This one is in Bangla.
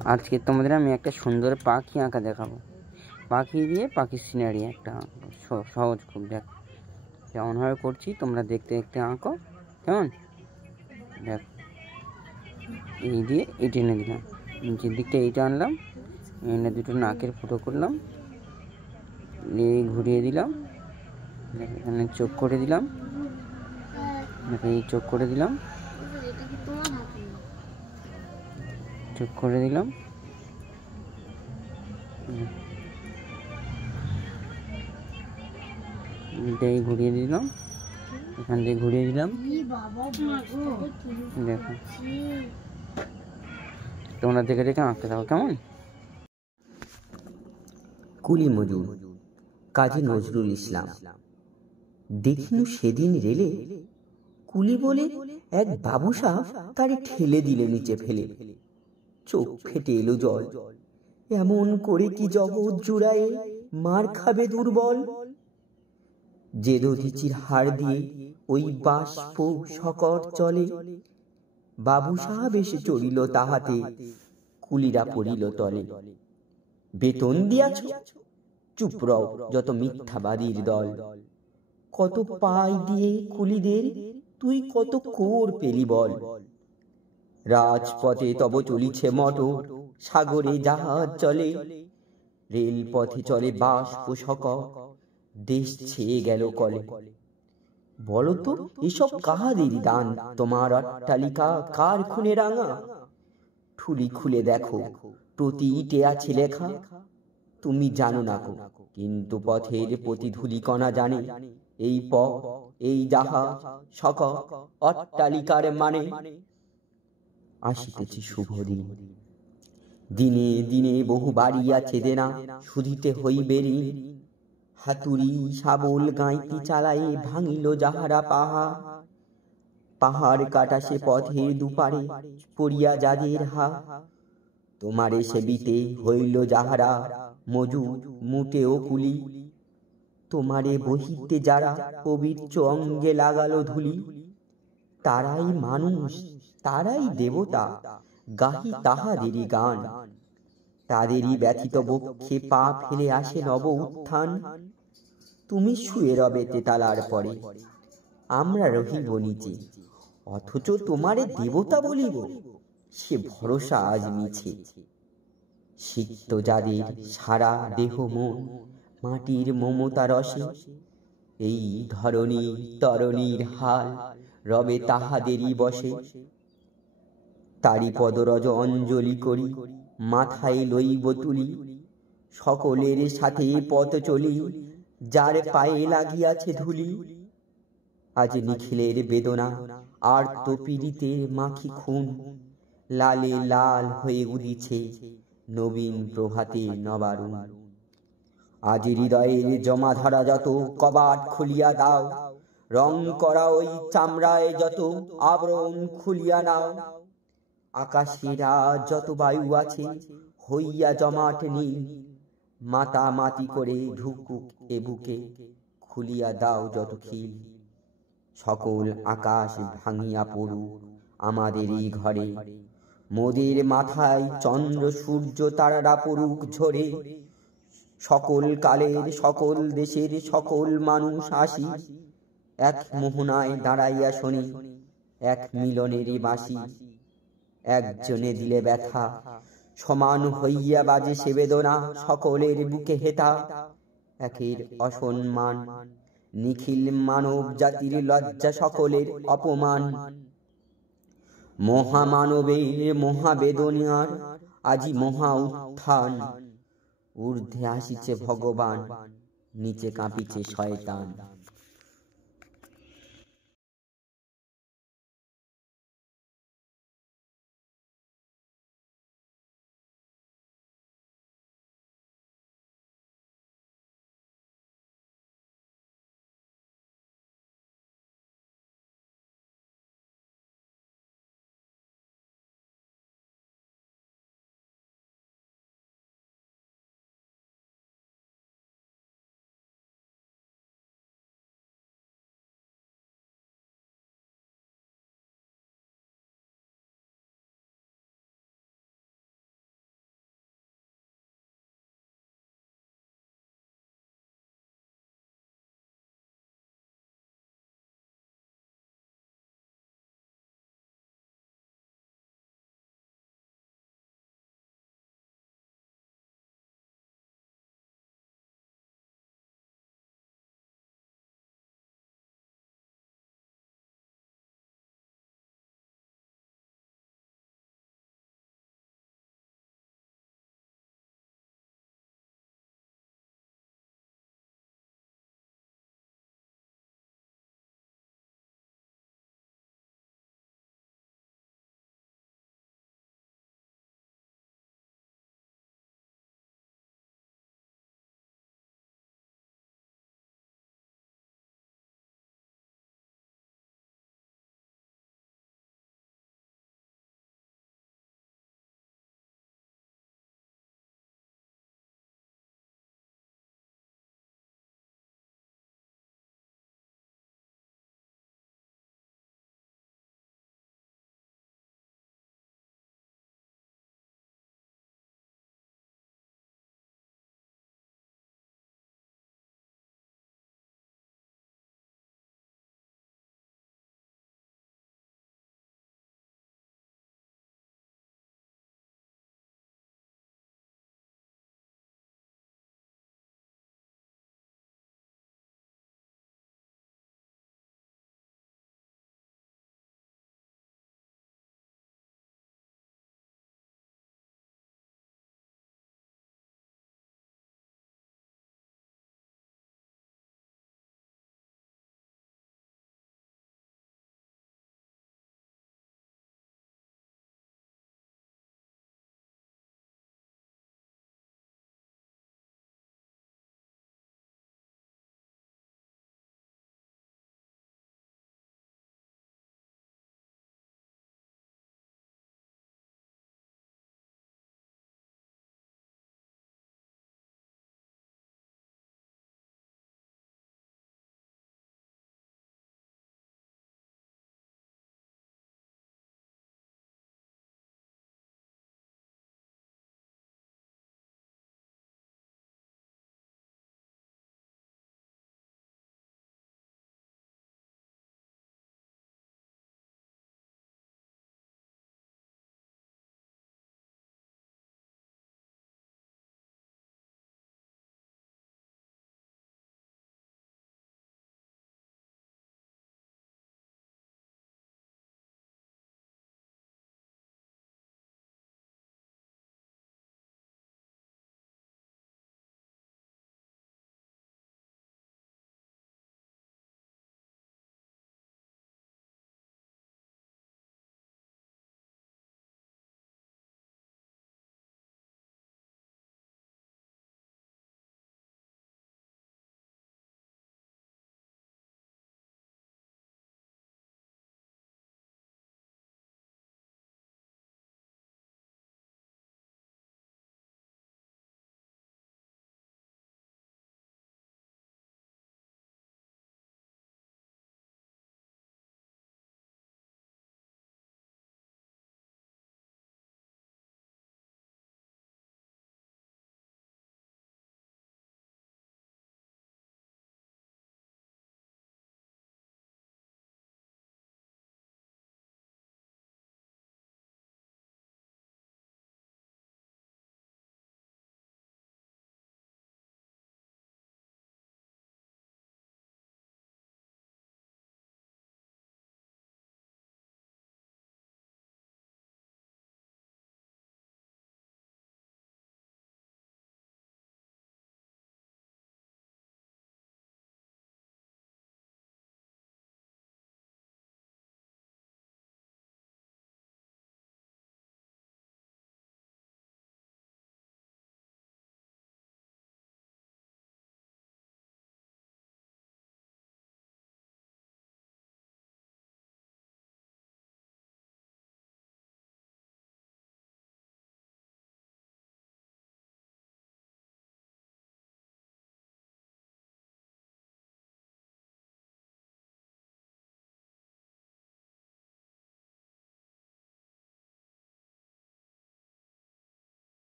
আজকে তোমাদের আমি একটা সুন্দর পাখি আঁকা দেখাবো। পাখি দিয়ে পাখির সিনারি একটা সহজ, খুব দেখ যেমনভাবে করছি তোমরা দেখতে দেখতে আঁকো। কেমন? দেখ, এই দিয়ে এটা এনে দিলাম, নিচের দিকটা এইটা আনলাম, এনে দুটো নাকের ফুটো করলাম, এই ঘুরিয়ে দিলাম, এখানে চোখ করে দিলাম, এই চোখ করে দিলাম, চোখ করে দিলাম, এটাই ঘুরিয়ে দিলাম, এখান থেকে ঘুরিয়ে দিলাম। দেখো, তোমরা দেখে দেখে আঁকতে থাকো। কেমন? কুলি মজুর, কাজী নজরুল ইসলাম। দেখিনু সেদিন রেলে কুলি বলে এক বাবু সাহেব তারে ঠেলে দিলে নিচে ফেলে। চোখ ফেটে এলো জল, এমন করে কি জগৎ জুড়ায়ে মার খাবে দুর্বল। যে দধিচির হাড় দিয়ে ওই বাষ্প শকট চলে, বাবু সাহেব এসে চড়িল তাহাতে, কুলিরা পড়িল তলে। বেতন দিয়াছ? চুপ রও যত মিথ্যাবাদীর দল। কত পাই দিয়ে কুলিদের তুই কত কোর পেলি বল। রাজপথে তব চলিছে মটর, সাগরে জাহাজ চলে, রেলপথে চলে বাষ্প শকট, দেশ ছেয়ে গেল কলে। বলো তো এসব কাহাদের দান? তোমার অট্টালিকা কার খুনে রাঙা? ঠুলি খুলে দেখো, প্রতি ইটে আছে লেখা। তুমি জানো না গো, কিন্তু পথের প্রতি ধূলিকণা জানে, এই পথ, এই জাহাজ, শকট, অট্টালিকার মানে। আসিতেছে শুভ দিন, দিনে দিনে বহু বাড়ি আছে দেনা, শুধিতে হইবে ঋণ। হাতুড়ি শাবল গাঁইতি চালায়ে ভাঙিল যাহারা পাহাড়, পাহাড় কাটা সে পথের দুপারে পড়িয়া যাদের হাত। তোমারে সেবিতে হইল যাহারা মজুর মুটে ও কুলি, তোমারে বহিতে যারা পবিত্র অঙ্গে লাগালো ধুলি। তারাই মানুষ, তারাই দেবতা, গাহি তাহাদেরই গান। তাদেরই ব্যথিত বক্ষে পা ফেলে আসে নব উত্থান। তুমি শুয়ে রবে তেতালার পরে, আমরা রহিব নিচে, অথচ তোমারে দেবতা বলিব, সে ভরসা আজ মিছে। সিক্ত যাদের সারা দেহ মন মাটির মমতা রসে, এই ধরণী তরণীর হাল রবে তাহাদেরই বসে। তারি পদরজ অঞ্জলি করি, মাথায় লইব তুলি, সকলের সাথে পথ চলি, যার পায়ে লাগিয়াছে ধুলি। আজ নিখিলের বেদনা আর তো পীড়িতের মাখি খুন, লালে লাল হয়ে উদিছে নবীন প্রভাতে নবারুণ। আজ হৃদয়ের জমা ধরা যত কবাট খুলিয়া দাও, রং করা ওই চামড়ায় যত আবরণ খুলিয়া নাও। আকাশের যত বায়ু আছে হইয়া জমাট নীল, মাতামাতি করে ঢুকুক এ বুকে, খুলিয়া দাও যত খিল। সকল আকাশ ভাঙিয়া পড়ুক আমাদেরই ঘরে, মোদের মাথায় চন্দ্র সূর্য তারারা পড়ুক ঝরে। সকল কালের সকল দেশের সকল মানুষ আসি, এক মোহনায় দাঁড়াইয়া শোনে এক মিলনেরই বাঁশি। একজনে দিলে ব্যথা সমান হইয়া বাজে সে বেদনা, সকলের বুকে হেতা। একের অসম্মান নিখিল মানব জাতির লজ্জা, সকলের অপমান। মহামানবের মহাবেদনার আজি মহা উত্থান, ঊর্ধ্বে আসিছে ভগবান, নিচে কাঁপিছে শয়তান।